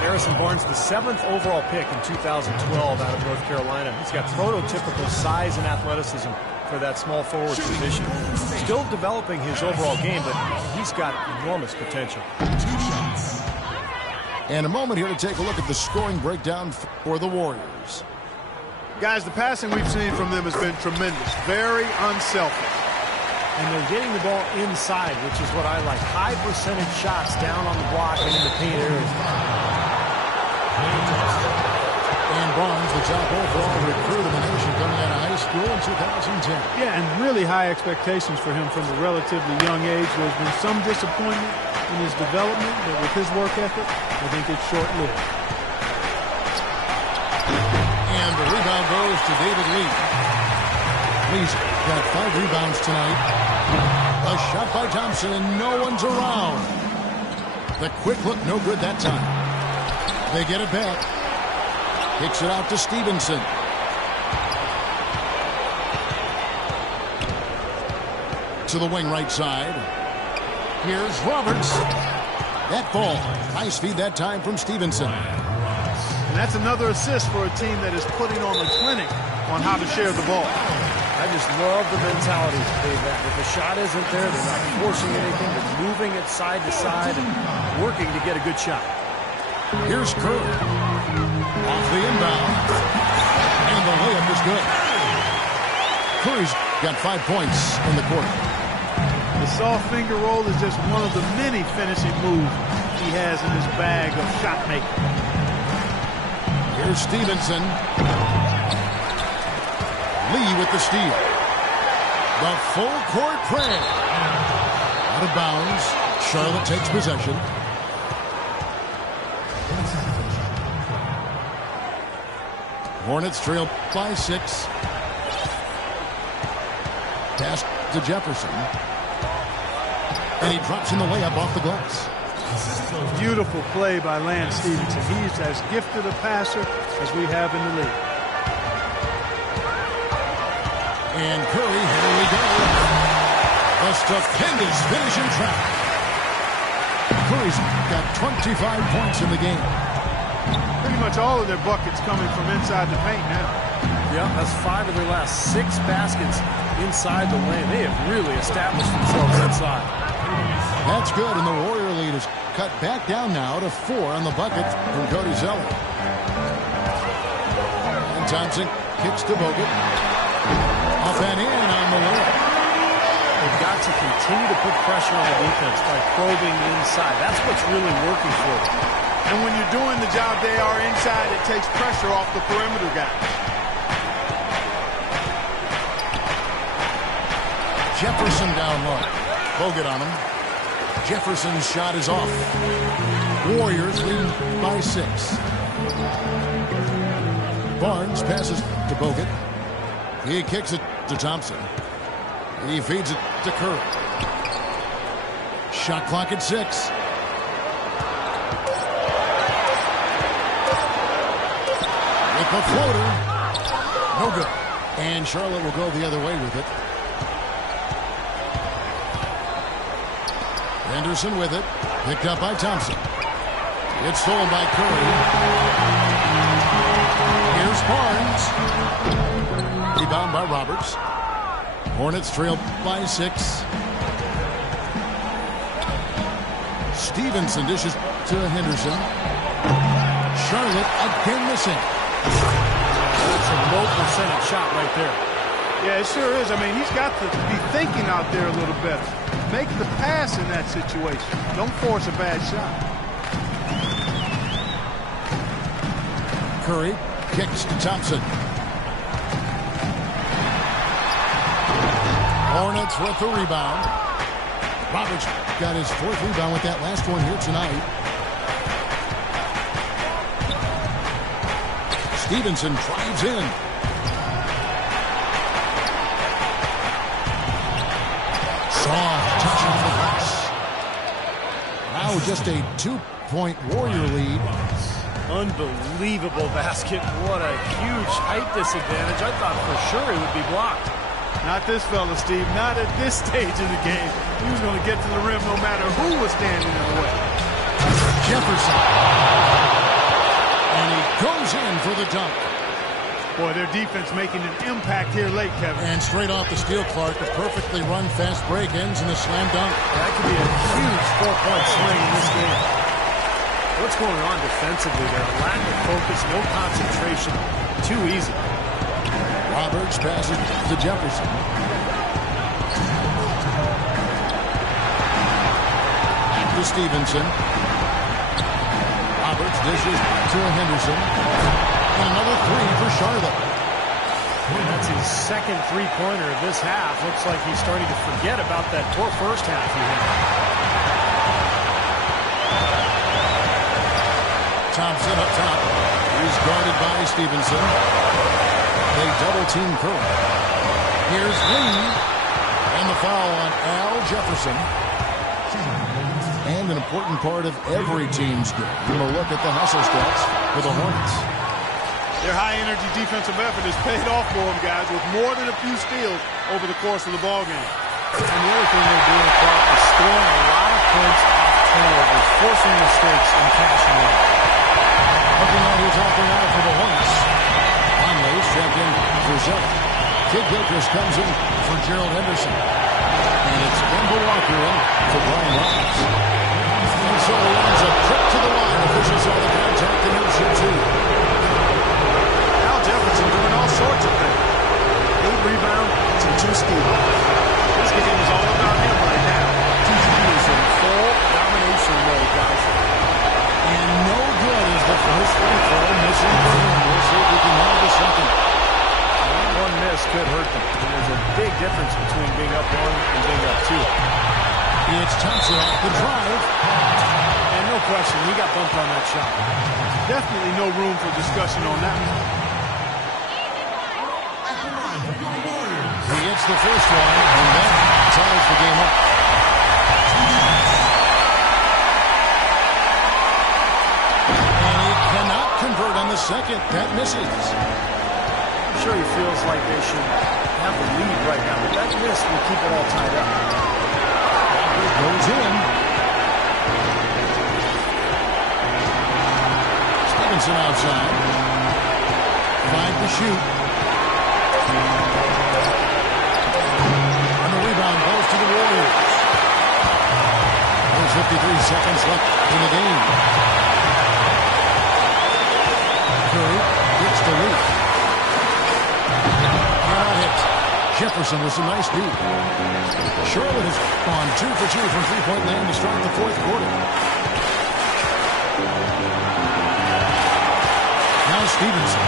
Harrison Barnes, the 7th overall pick in 2012 out of North Carolina. He's got prototypical size and athleticism for that small forward position. Still developing his overall game, but he's got enormous potential. And a moment here to take a look at the scoring breakdown for the Warriors. Guys, the passing we've seen from them has been tremendous. Very unselfish. And they're getting the ball inside, which is what I like. High percentage shots down on the block and in the paint areas. And Barnes, the top overall recruit of the nation coming out of high school in 2010. Yeah, and really high expectations for him from a relatively young age. There's been some disappointment in his development, but with his work ethic, I think it's short-lived. And the rebound goes to David Lee. Lee's got 5 rebounds tonight. A shot by Thompson, and no one's around. The quick look, no good that time. They get it back. Kicks it out to Stevenson. To the wing right side. Here's Roberts. That ball. Nice feed that time from Stevenson. And that's another assist for a team that is putting on a clinic on how to share the ball. I just love the mentality that if the shot isn't there, they're not forcing anything. They're moving it side to side and working to get a good shot. Here's Curry. Off the inbound. And the layup is good. Curry's got 5 points in the quarter. The soft finger roll is just one of the many finishing moves he has in his bag of shot making. Here's Stevenson. Lee with the steal. The full court press. Out of bounds. Charlotte takes possession. Hornets trail by 6. Pass to Jefferson. And he drops in the layup off the glass. Beautiful play by Lance Stevenson. He's as gifted a passer as we have in the league. And Curry, here we go. A stupendous finish in traffic. Curry's got 25 points in the game. Pretty much all of their buckets coming from inside the paint now. Yeah, that's 5 of their last 6 baskets inside the lane. They have really established themselves inside. That's good, and the Warrior lead is cut back down now to 4 on the bucket from Cody Zeller. And Thompson kicks to Bogut. Up and in on the layup. They've got to continue to put pressure on the defense by probing inside. That's what's really working for them. And when you're doing the job they are inside, it takes pressure off the perimeter guy. Jefferson down low. Bogut on him. Jefferson's shot is off. Warriors lead by 6. Barnes passes to Bogut. He kicks it to Thompson. He feeds it to Curry. Shot clock at 6. With the floater. No good. And Charlotte will go the other way with it. Henderson with it. Picked up by Thompson. It's stolen by Curry. Here's Barnes. Rebound by Roberts. Hornets trail by 6. Stevenson dishes to Henderson. Charlotte again missing. That's a low percentage shot right there. Yeah, it sure is. I mean, he's got to be thinking out there a little better. Make the pass in that situation. Don't force a bad shot. Curry kicks to Thompson. Hornets with the rebound. Roberts got his 4th rebound with that last one here tonight. Stevenson drives in. Soft touch on the glass. Now just a 2-point Warrior lead. Unbelievable basket. What a huge height disadvantage. I thought for sure it would be blocked. Not this fella, Steve. Not at this stage of the game. He was going to get to the rim no matter who was standing in the way. Jefferson. And he goes in for the dunk. Boy, their defense making an impact here late, Kevin. And straight off the steal, Clark, a perfectly run fast break ends in a slam dunk. That could be a huge 4-point swing in this game. What's going on defensively there? A lack of focus, no concentration. Too easy. Roberts passes to Jefferson. Back to Stevenson. Roberts dishes to Henderson. And another 3 for Charlotte. And that's his second 3-pointer of this half. Looks like he's starting to forget about that poor first half he had. Thompson up top. He's guarded by Stevenson. They double-team Curry. Here's Lee. And the foul on Al Jefferson. And an important part of every team's game. We're going to look at the hustle stats for the Hornets. Their high-energy defensive effort has paid off for them, guys, with more than a few steals over the course of the ballgame. And the other thing they're doing, Clark, is scoring a lot of points off turnovers, forcing mistakes and cashing in. Looking at his offer now for the Hornets. Conley's checked in for Zell. Kid Gilchrist comes in for Gerald Henderson. And it's Kemba Walker in for Brian Roberts. And so he ends a trip to the line. Officials saw the contact and he'll shoot two. Al Jefferson doing all sorts of things. 8 rebounds and 2 steals. This game is all about him right now. TC is in full domination mode, guys. And no good is the first free throw missing for him. We'll see if he can have the second. One miss could hurt them. And there's a big difference between being up 1 and being up 2. It's Thompson off the drive. And no question, he got bumped on that shot. Definitely no room for discussion on that one. He gets the first one, and that ties the game up. And he cannot convert on the second. That misses. I'm sure he feels like they should have the lead right now, but that miss will keep it all tied up. Walker goes in. Stevenson outside. 5 to shoot. And the rebound goes to the Warriors. There's 53 seconds left in the game. Curry gets the lead. Cannot hit. Jefferson with some nice D. Charlotte has gone 2 for 2 from three-point land to start the fourth quarter. Now Stevenson.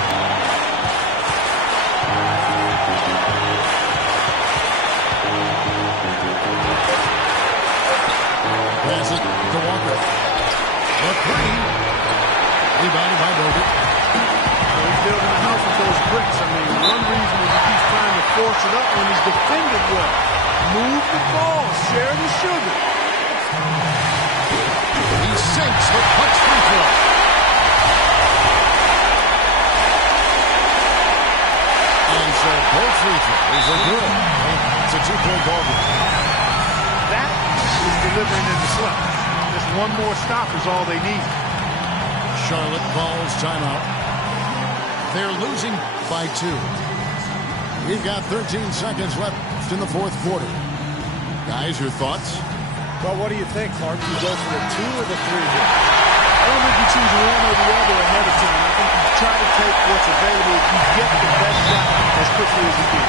Pass it to Walker. The three. Rebounded by Bogut. He's building a house with those bricks. I mean, one reason is he keeps trying to force it up when he's defended well. Move the ball. Share the sugar. He sinks the clutch free throw. And so both free throws are good. It's a 2-point ball game. That is delivering in the slump. Just one more stop is all they need. Charlotte calls timeout. They're losing by 2. We've got 13 seconds left in the fourth quarter. Guys, your thoughts? Well, what do you think, Clark? You go for the 2 or the 3 here? I don't think you choose one or the other ahead of time. I think you try to take what's available. You get the best shot as quickly as you can.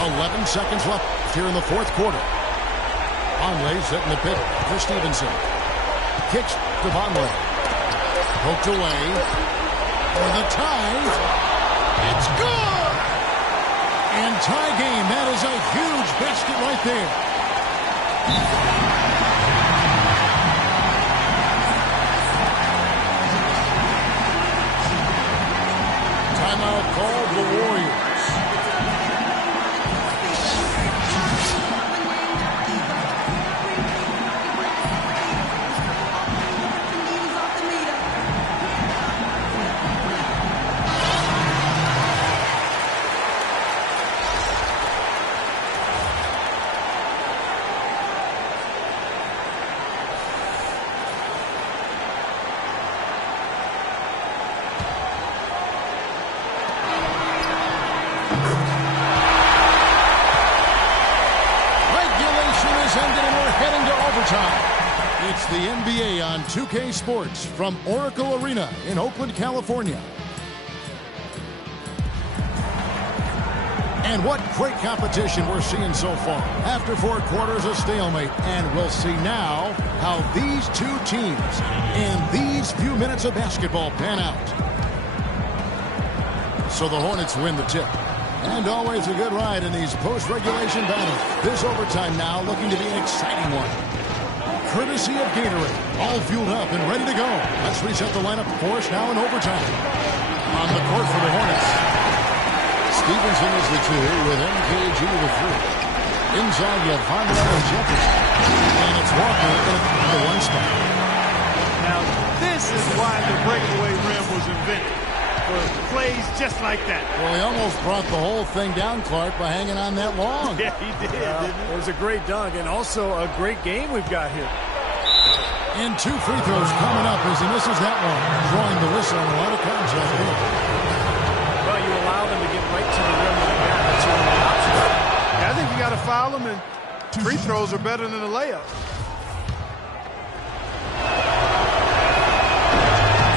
11 seconds left here in the fourth quarter. Conley setting the pick for Stevenson. Kicks to Conley. Poked away for the tie. It's good! And tie game. That is a huge basket right there. Timeout called the Warriors. It's the NBA on 2K Sports from Oracle Arena in Oakland, California. And what great competition we're seeing so far. After 4 quarters, a stalemate. And we'll see now how these two teams and these few minutes of basketball pan out. So the Hornets win the tip. And always a good ride in these post-regulation battles. This overtime now looking to be an exciting one. Courtesy of Gatorade. All fueled up and ready to go. Let's reset the lineup for us now in overtime. On the court for the Hornets. Stevenson is the 2 with MKG the 3. Inside you have Hornets and Jefferson. And it's Walker in the 1 spot. Now, this is why the breakaway rim was invented. For plays just like that. Well, he almost brought the whole thing down, Clark, by hanging on that long. Yeah, he did, didn't he? It was a great dunk and also a great game we've got here. And 2 free throws coming up as he misses that one. Drawing the whistle on a lot of contact here. Well, you allow them to get right to the rim like that. That's your only option. Yeah, I think you got to foul them, and free throws are better than a layup.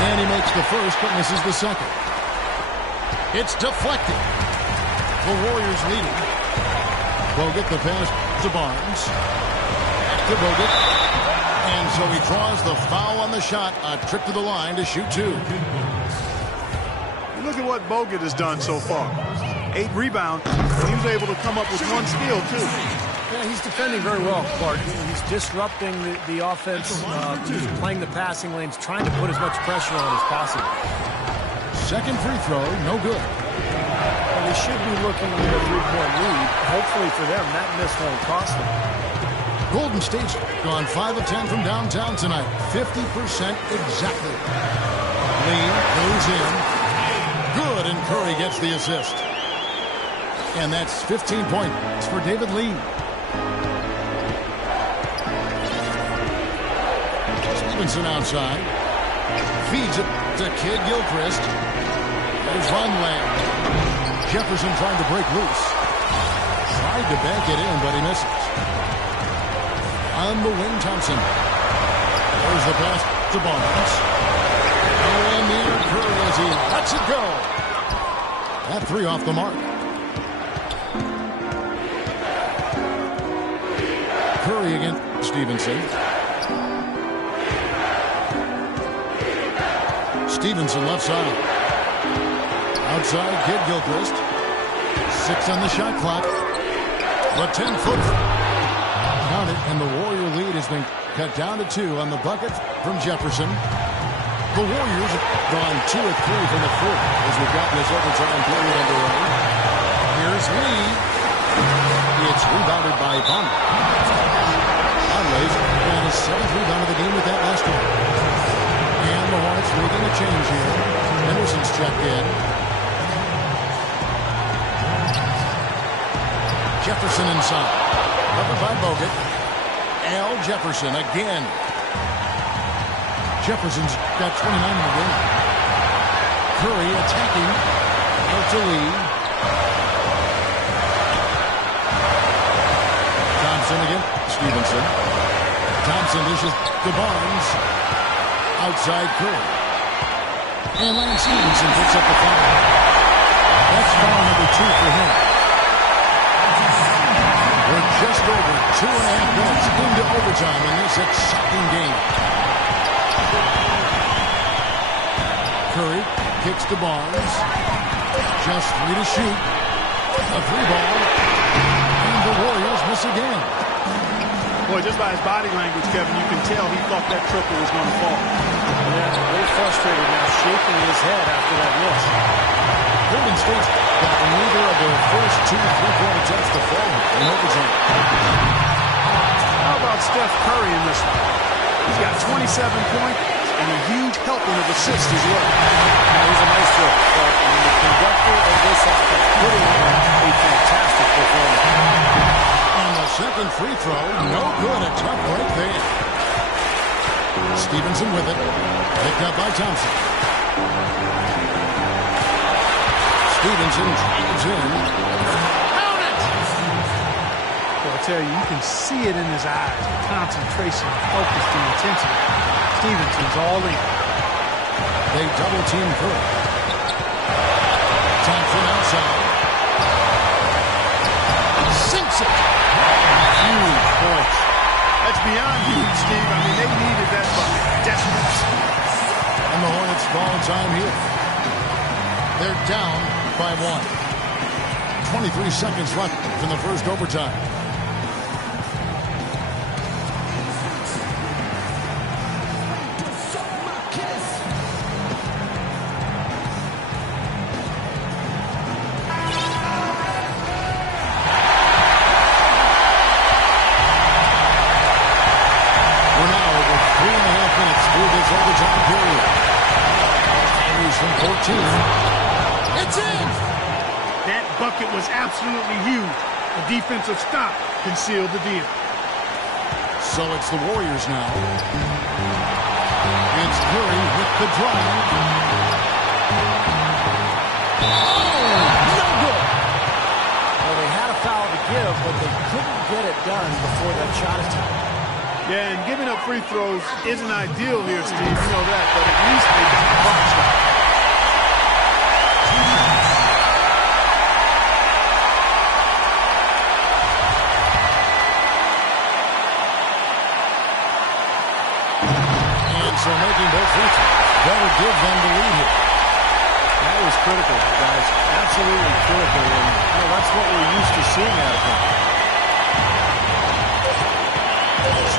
And he makes the first but misses the second. It's deflected. The Warriors leading. Bogut the pass to Barnes. Back to Bogut. And so he draws the foul on the shot. A trip to the line to shoot 2. Look at what Bogut has done so far. 8 rebounds, and he was able to come up with 1 steal, too. Yeah, he's defending very well, Clark. He's disrupting the offense, he's playing the passing lanes, trying to put as much pressure on as possible. Second free throw, no good. Well, they should be looking at a 3-point lead. Hopefully for them, that miss won't cost them. Golden State's gone 5 of 10 from downtown tonight. 50% exactly. Lee goes in. Good, and Curry gets the assist. And that's 15 points for David Lee. Stevenson outside. Feeds it to Kid Gilchrist. There's Von Lamb. Jefferson trying to break loose. Tried to bank it in, but he misses. On the wing, Thompson. There's the pass to Barnes. And near Curry as he lets it go. That 3 off the mark. Curry against Stevenson. Stevenson left side. Outside, Kid Gilchrist. 6 on the shot clock. The 10-footer. Count it, and the Warrior lead has been cut down to 2 on the bucket from Jefferson. The Warriors have gone 2 of 3 from the floor as we've got this overtime period underway. Here's Lee. It's rebounded by Bonner. Conway's got his 7th rebound of the game with that last one. And the Hornets making a change here. Henderson's checked in. Jefferson inside. Covered by Bogut. Al Jefferson again. Jefferson's got 29 in the game. Curry attacking. Out to Lee. Thompson again. Stevenson. Thompson dishes to Barnes. Outside Curry. And Lance Stevenson picks up the foul. That's foul number 2 for him. We're just over 2.5 minutes into overtime in this exciting game. Curry kicks to Barnes. Just 3 to shoot. A 3 ball. And the Warriors miss again. Boy, just by his body language, Kevin, you can tell he thought that triple was going to fall. Yeah, a little frustrated now, shaking his head after that miss. Golden State's got neither of their first 2 3-point attempts to fall in overtime. How about Steph Curry in this one? He's got 27 points and a huge helping of assists as well. Now, he's a maestro, and the conductor of this offense putting on a fantastic performance. And the second free throw, no good. A tough break there. Stevenson with it. Picked up by Thompson. Stevenson drives in. Count it! Well, I tell you, you can see it in his eyes. The concentration, the focus, the intensity. Stevenson's all in. They double team Curry. Thompson outside. beyond huge, Steve. I mean, they needed that bucket. Desperate. And the Hornets call time here. They're down by 1. 23 seconds left in the first overtime. It's in! That bucket was absolutely huge. A defensive stop concealed the deal. So it's the Warriors now. It's Curry with the drive. Oh, no good! Well, they had a foul to give, but they couldn't get it done before that shot attempt. Yeah, and giving up free throws isn't ideal here, Steve. You know that, but at least they got the clock stopped. So making both free throws better give them the lead here. That was critical, guys. Absolutely critical. And that's what we're used to seeing out of him.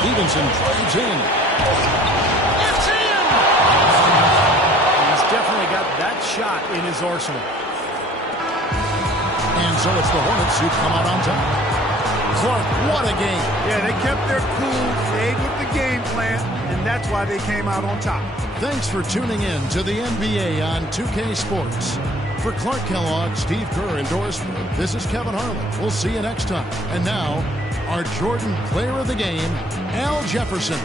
Stevenson drives in. It's in! He's definitely got that shot in his arsenal. And so it's the Hornets who come out on top. Clark, what a game. Yeah, they kept their cool, stayed with the game plan, and that's why they came out on top. Thanks for tuning in to the NBA on 2K Sports. For Clark Kellogg, Steve Kerr, and Doris Burke, this is Kevin Harlan. We'll see you next time. And now, our Jordan Player of the Game, Al Jefferson.